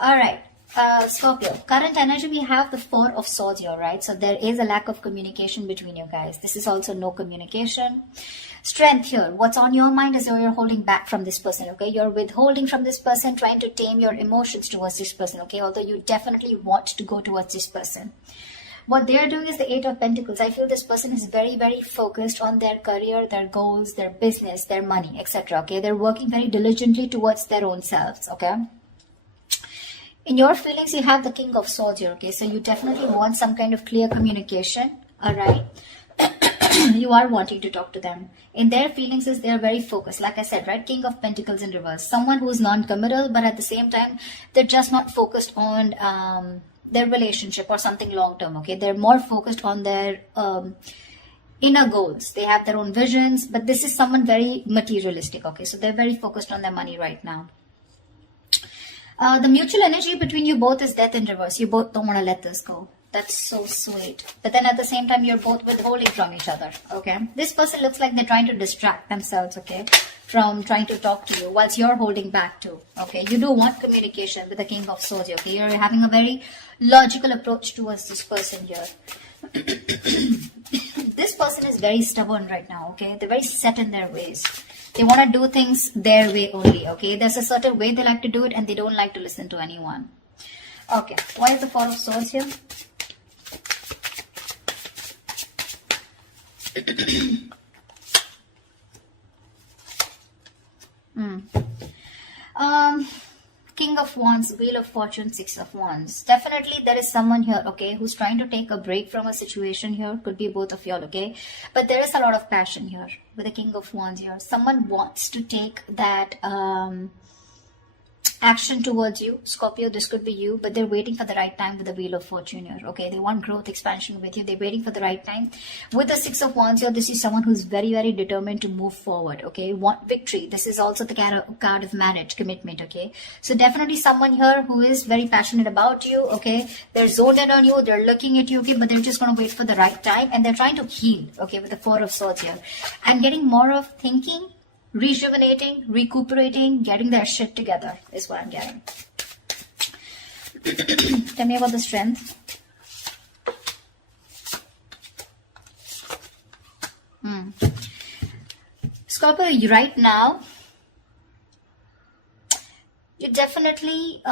All right. Scorpio, current energy, we have the Four of Swords here, right? So there is a lack of communication between you guys. This is also no communication. Strength here. What's on your mind is you're holding back from this person, okay? You're withholding from this person, trying to tame your emotions towards this person, okay? Although you definitely want to go towards this person. What they're doing is the Eight of Pentacles. I feel this person is very, very focused on their career, their goals, their business, their money, etc. Okay, they're working very diligently towards their own selves, okay? In your feelings, you have the King of Swords here, okay? So you definitely want some kind of clear communication, all right? You are wanting to talk to them. In their feelings is they are very focused. Like I said, right? King of Pentacles in reverse. Someone who is non-committal, but at the same time, they're just not focused on their relationship or something long-term, okay? They're more focused on their inner goals. They have their own visions, but this is someone very materialistic, okay? So they're very focused on their money right now. The mutual energy between you both is death in reverse. You both don't want to let this go. That's so sweet. But then at the same time, you're both withholding from each other, okay? This person looks like they're trying to distract themselves, okay, from trying to talk to you, whilst you're holding back too, okay? You do want communication with the King of Swords, okay? You're having a very logical approach towards this person here. This person is very stubborn right now, okay? They're very set in their ways. They want to do things their way only, okay? There's a certain way they like to do it and they don't like to listen to anyone. Okay, why is the Four of Swords here? King of Wands, Wheel of Fortune, Six of Wands. Definitely there is someone here, okay, who's trying to take a break from a situation here. Could be both of y'all, okay? But there is a lot of passion here with the King of Wands here. Someone wants to take that action towards you. Scorpio, this could be you, but they're waiting for the right time with the Wheel of Fortune here, okay? They want growth, expansion with you. They're waiting for the right time. With the Six of Wands here, this is someone who's very, very determined to move forward, okay? Want victory. This is also the card of marriage, commitment, okay? So definitely someone here who is very passionate about you, okay? They're zoned in on you. They're looking at you, okay? But they're just going to wait for the right time. And they're trying to heal, okay? With the Four of Swords here. I'm getting more of thinking, rejuvenating, recuperating, getting their shit together is what I'm getting. Tell me about the strength. Scorpio, right now, you're definitely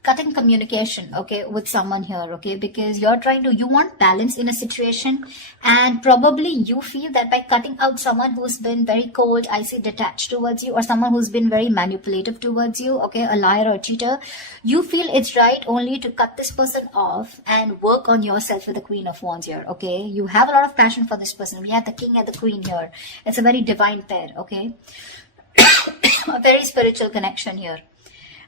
cutting communication, okay, with someone here, okay, because you want balance in a situation, and probably you feel that by cutting out someone who's been very cold, icy, detached towards you, or someone who's been very manipulative towards you, okay, a liar or a cheater, you feel it's right only to cut this person off and work on yourself with the Queen of Wands here, okay? You have a lot of passion for this person. We have the King and the Queen here. It's a very divine pair, okay? A very spiritual connection here.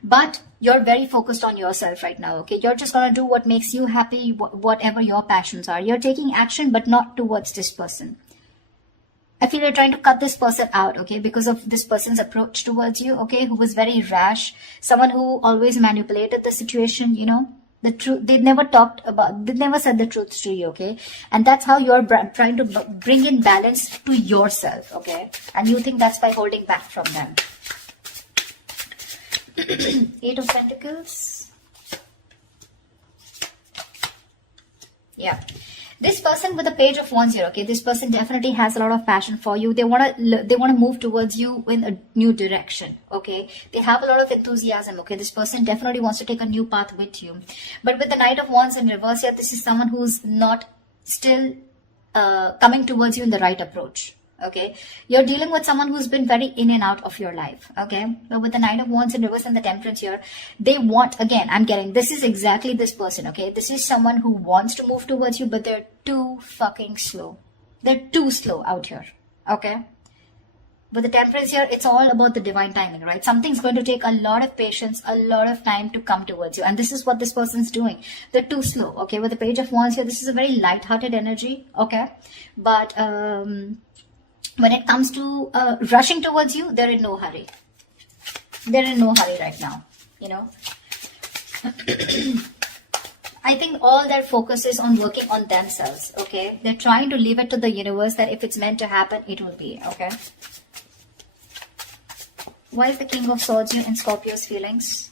But you're very focused on yourself right now, okay? You're just going to do what makes you happy, whatever your passions are. You're taking action, but not towards this person. I feel you're trying to cut this person out, okay? Because of this person's approach towards you, okay? Who was very rash. Someone who always manipulated the situation, you know? The truth, they never said the truth to you, okay? And that's how you're trying to bring in balance to yourself, okay? And you think that's by holding back from them. Eight of Pentacles. Yeah. This person with the Page of Wands here, okay, this person definitely has a lot of passion for you. They want to move towards you in a new direction, okay? They have a lot of enthusiasm, okay? This person definitely wants to take a new path with you. But with the Knight of Wands in reverse here, this is someone who's not still coming towards you in the right approach. Okay, you're dealing with someone who's been very in and out of your life, okay? But with the Nine of Wands in reverse and the Temperance here, they want, again, I'm getting, this is exactly this person, okay? This is someone who wants to move towards you, but they're too fucking slow. They're too slow out here, okay? With the Temperance here, it's all about the divine timing, right? Something's going to take a lot of patience, a lot of time to come towards you. And this is what this person's doing. They're too slow, okay? With the Page of Wands here, this is a very light-hearted energy, okay? But, when it comes to rushing towards you, they're in no hurry. They're in no hurry right now, you know. I think all their focus is on working on themselves, okay. They're trying to leave it to the universe that if it's meant to happen, it will be, okay. Why is the King of Swords here in Scorpio's feelings?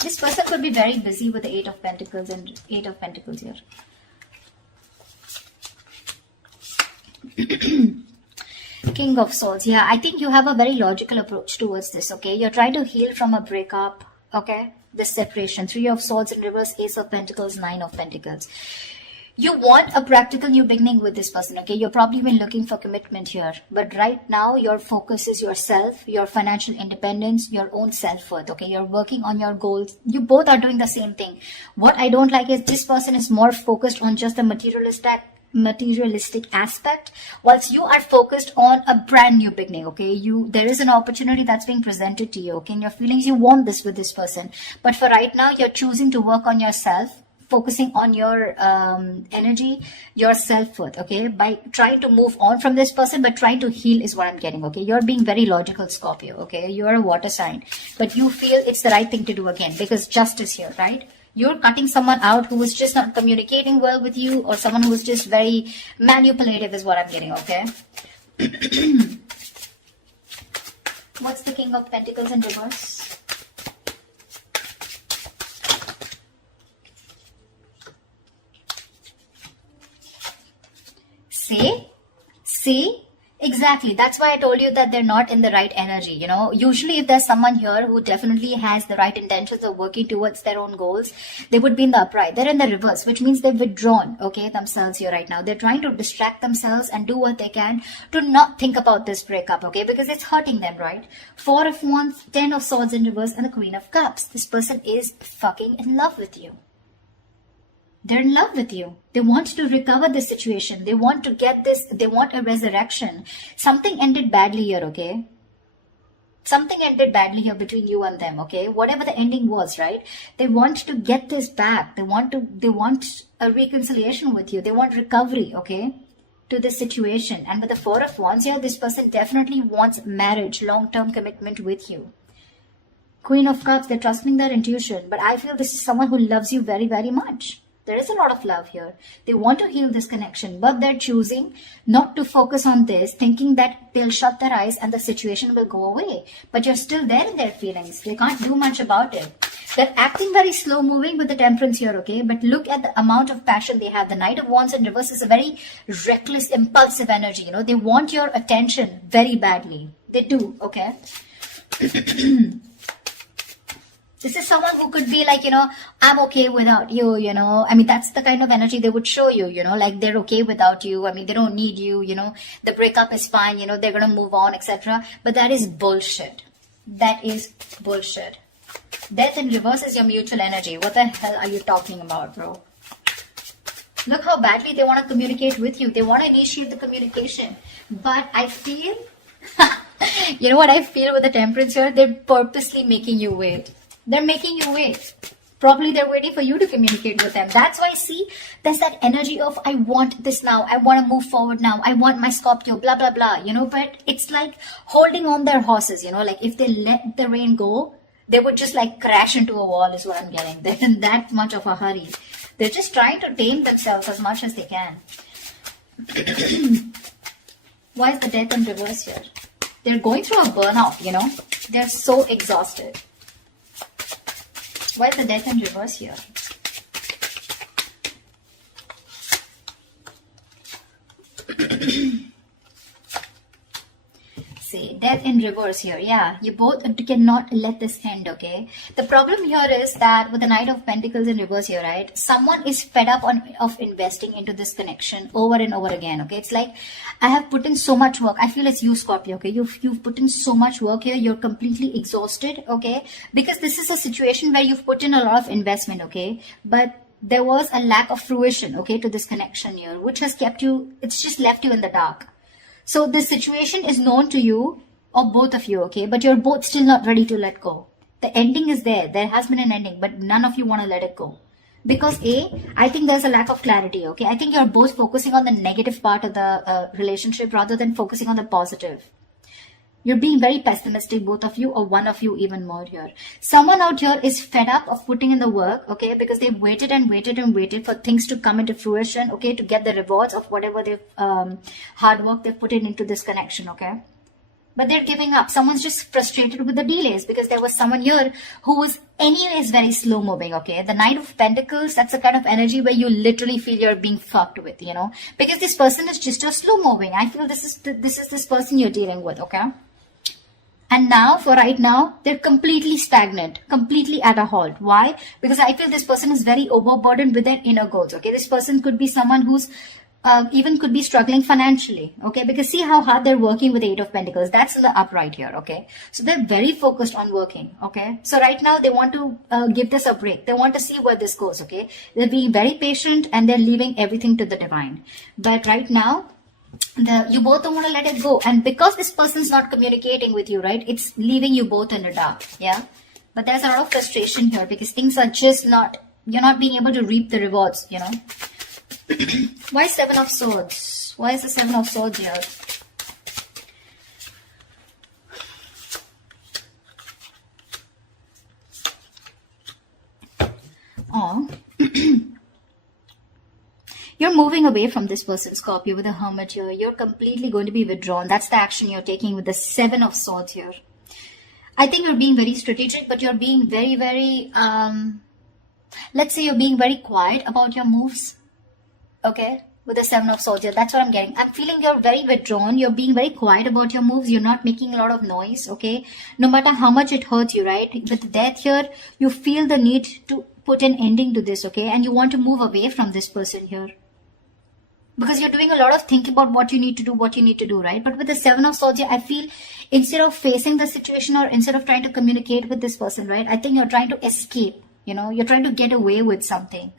This person could be very busy with the Eight of Pentacles and Eight of Pentacles here. King of Swords. Yeah, I think you have a very logical approach towards this, okay? You're trying to heal from a breakup, okay? This separation. Three of Swords in reverse, Ace of Pentacles, Nine of Pentacles. You want a practical new beginning with this person, okay? You've probably been looking for commitment here. But right now, your focus is yourself, your financial independence, your own self-worth, okay? You're working on your goals. You both are doing the same thing. What I don't like is this person is more focused on just the materialistic aspect, whilst you are focused on a brand new beginning, okay? There is an opportunity that's being presented to you, okay? In your feelings, you want this with this person. But for right now, you're choosing to work on yourself, focusing on your energy, your self-worth, okay? By trying to move on from this person, but trying to heal is what I'm getting, okay? You're being very logical, Scorpio, okay? You're a water sign, but you feel it's the right thing to do again because justice here, right? You're cutting someone out who is just not communicating well with you, or someone who is just very manipulative is what I'm getting, okay? What's the King of Pentacles in reverse? See? Exactly. That's why I told you that they're not in the right energy, you know. Usually if there's someone here who definitely has the right intentions of working towards their own goals, they would be in the upright. They're in the reverse, which means they've withdrawn, okay, themselves here right now. They're trying to distract themselves and do what they can to not think about this breakup, okay, because it's hurting them, right? Four of Wands, Ten of Swords in reverse, and the Queen of Cups. This person is fucking in love with you. They're in love with you. They want to recover the situation. They want to get this. They want a resurrection. Something ended badly here, okay? Something ended badly here between you and them, okay? Whatever the ending was, right? They want to get this back. They want a reconciliation with you. They want recovery, okay? To this situation. And with the Four of Wands here, this person definitely wants marriage, long-term commitment with you. Queen of Cups, they're trusting their intuition. But I feel this is someone who loves you very, very much. There is a lot of love here. They want to heal this connection, but they're choosing not to focus on this, thinking that they'll shut their eyes and the situation will go away. But you're still there in their feelings. They can't do much about it. They're acting very slow moving with the Temperance here, okay? But look at the amount of passion they have. The Knight of Wands in reverse is a very reckless, impulsive energy, you know? They want your attention very badly. They do, okay? This is someone who could be like, you know, I'm okay without you, you know. I mean, that's the kind of energy they would show you, you know, like they're okay without you. I mean, they don't need you, you know. The breakup is fine, you know, they're going to move on, etc. But that is bullshit. That is bullshit. Death in reverse is your mutual energy. What the hell are you talking about, bro? Look how badly they want to communicate with you. They want to initiate the communication. But I feel, you know what I feel with the Temperance here? They're purposely making you wait. They're making you wait. Probably they're waiting for you to communicate with them. That's why, see, there's that energy of, I want this now. I want to move forward now. I want my Scorpio, blah, blah, blah. You know, but it's like holding on their horses, you know, like if they let the rain go, they would just like crash into a wall is what I'm getting. They're in that much of a hurry. They're just trying to tame themselves as much as they can. Why is the Death in reverse here? They're going through a burnout, you know. They're so exhausted. Why is the Death in reverse here? See, Death in reverse here. Yeah, you both cannot let this end, okay? The problem here is that with the Knight of Pentacles in reverse here, right? Someone is fed up of investing into this connection over and over again, okay? It's like, I have put in so much work. I feel it's you, Scorpio, okay? You've put in so much work here. You're completely exhausted, okay? Because this is a situation where you've put in a lot of investment, okay? But there was a lack of fruition, okay, to this connection here, which has kept you, it's just left you in the dark. So this situation is known to you, or both of you, okay? But you're both still not ready to let go. The ending is there. There has been an ending, but none of you want to let it go. Because I think there's a lack of clarity, okay? I think you're both focusing on the negative part of the relationship rather than focusing on the positive. You're being very pessimistic, both of you, or one of you even more here. Someone out here is fed up of putting in the work, okay? Because they've waited and waited and waited for things to come into fruition, okay? To get the rewards of whatever they've, hard work they've put into this connection, okay? but they're giving up. Someone's just frustrated with the delays because there was someone here who was anyways very slow moving, okay? The Knight of Pentacles, that's the kind of energy where you literally feel you're being fucked with, you know, because this person is just a slow moving. I feel this is this person you're dealing with, okay? And now, for right now, they're completely stagnant, completely at a halt. Why? Because I feel this person is very overburdened with their inner goals, okay? This person could be someone who's even could be struggling financially, okay? Because see how hard they're working with the Eight of Pentacles. That's in the upright here, okay? So they're very focused on working, okay? So right now, they want to give this a break. They want to see where this goes, okay? They're being very patient and they're leaving everything to the divine. But right now, you both don't want to let it go, and because this person's not communicating with you, right, it's leaving you both in the dark. Yeah, but there's a lot of frustration here because things are just not, you're not being able to reap the rewards, you know. Why Seven of Swords? Why is the Seven of Swords here? Oh. You're moving away from this person, Scorpio, with the Hermit here. You're completely going to be withdrawn. That's the action you're taking with the Seven of Swords here. I think you're being very strategic, but you're being very, very, let's say you're being very quiet about your moves. Okay? With the Seven of Swords here. That's what I'm getting. I'm feeling you're very withdrawn. You're being very quiet about your moves. You're not making a lot of noise. Okay? No matter how much it hurts you, right? With the Death here, you feel the need to put an ending to this. Okay? And you want to move away from this person here. Because you're doing a lot of thinking about what you need to do, right? But with the Seven of Swords here, I feel instead of facing the situation or instead of trying to communicate with this person, right? I think you're trying to escape, you know, you're trying to get away with something.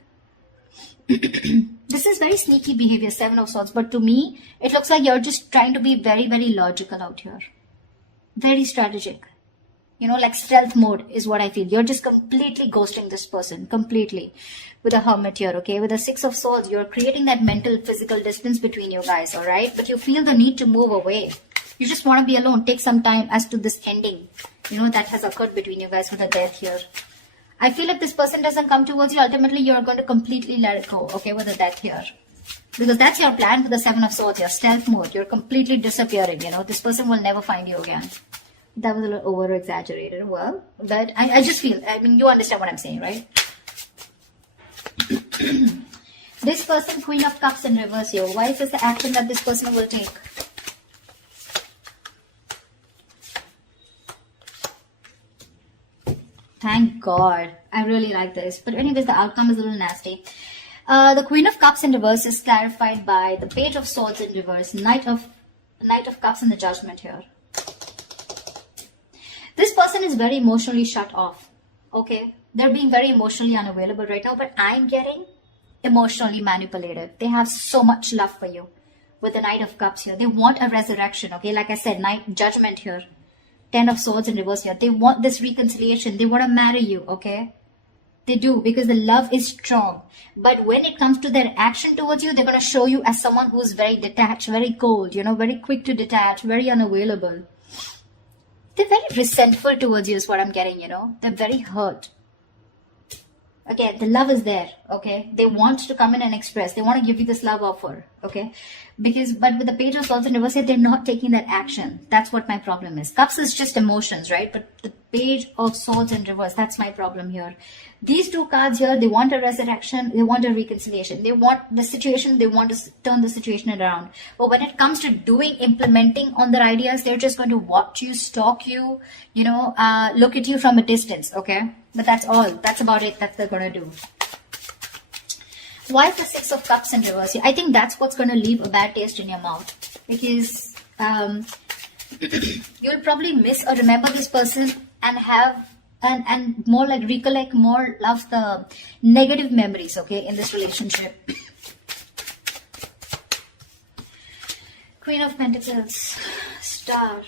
This is very sneaky behavior, Seven of Swords. But to me, it looks like you're just trying to be very, very logical out here. Very strategic. You know, like stealth mode is what I feel. You're just completely ghosting this person, completely. With a Hermit here, okay? With the Six of Swords, you're creating that mental, physical distance between you guys, all right? But you feel the need to move away. You just want to be alone. Take some time as to this ending, you know, that has occurred between you guys with the Death here. I feel if this person doesn't come towards you, ultimately you're going to completely let it go, okay, with the Death here. Because that's your plan for the Seven of Swords here, stealth mode. You're completely disappearing, you know. This person will never find you again. That was a little over-exaggerated. Well, but I just feel, I mean, you understand what I'm saying, right? This person, Queen of Cups in reverse here. Why is this the action that this person will take? Thank God. I really like this. But anyways, the outcome is a little nasty. The Queen of Cups in reverse is clarified by the Page of Swords in reverse. Knight of Cups in the Judgment here. This person is very emotionally shut off. Okay? They're being very emotionally unavailable right now, but I'm getting emotionally manipulated. They have so much love for you with the Knight of Cups here. They want a resurrection, okay? Like I said, Judgment here. Ten of Swords in reverse here. They want this reconciliation. They want to marry you, okay? They do, because the love is strong. But when it comes to their action towards you, they're going to show you as someone who's very detached, very cold, you know, very quick to detach, very unavailable. They're very resentful towards you is what I'm getting, you know. They're very hurt. Again, the love is there, okay? They want to come in and express. They want to give you this love offer, okay? But with the Page of Swords in reverse, they're not taking that action. That's what my problem is. Cups is just emotions, right? But the Page of Swords in reverse, that's my problem here. These two cards here, they want a resurrection, they want a reconciliation. They want the situation, they want to turn the situation around. But when it comes to implementing on their ideas, they're just going to watch you, stalk you, you know, look at you from a distance, okay? But that's all. That's about it that they're going to do. Why is the Six of Cups in reverse? I think that's what's going to leave a bad taste in your mouth. Because you'll probably miss or remember this person and have and more like recollect more of the negative memories, okay, in this relationship. Queen of Pentacles, Star.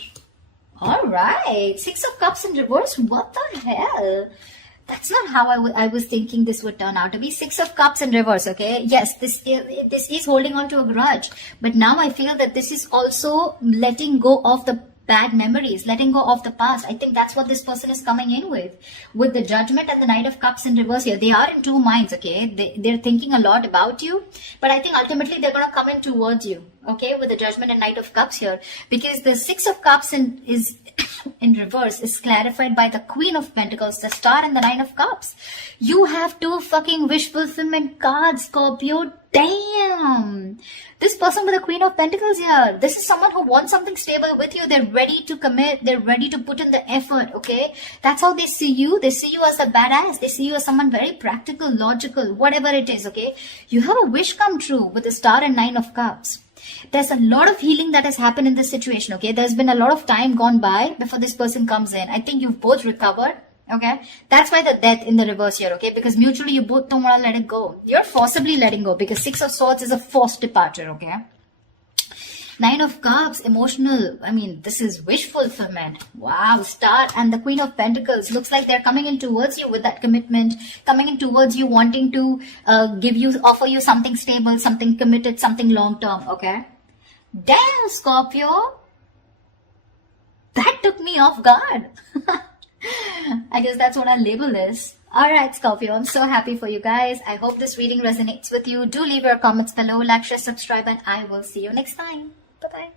All right, Six of Cups in reverse. What the hell? That's not how I was thinking this would turn out to be. Six of Cups in reverse, okay? Yes, this is holding on to a grudge. But now I feel that this is also letting go of the bad memories, letting go of the past. I think that's what this person is coming in with the Judgment and the Knight of Cups in reverse here. They are in two minds, okay? They're thinking a lot about you, but I think ultimately they're going to come in towards you, okay, with the Judgment and Knight of Cups here, because the Six of Cups is in reverse is clarified by the Queen of Pentacles, the Star, and the Nine of Cups. You have two fucking wish fulfillment cards, Scorpio. Damn! This person with the Queen of Pentacles here, this is someone who wants something stable with you. They're ready to commit. They're ready to put in the effort, okay? That's how they see you. They see you as a badass. They see you as someone very practical, logical, whatever it is, okay? You have a wish come true with the Star and Nine of Cups. There's a lot of healing that has happened in this situation, okay? There's been a lot of time gone by before this person comes in. I think you've both recovered, okay? That's why the Death in the reverse here, okay? Because mutually you both don't want to let it go. You're forcibly letting go because Six of Swords is a forced departure, okay? Nine of Cups, emotional. I mean, this is wish fulfillment. Wow, Star and the Queen of Pentacles. Looks like they're coming in towards you with that commitment. Coming in towards you, wanting to offer you something stable, something committed, something long-term, okay? Damn, Scorpio. That took me off guard. I guess that's what our label is. Alright, Scorpio, I'm so happy for you guys. I hope this reading resonates with you. Do leave your comments below, like, share, subscribe, and I will see you next time. Bye-bye.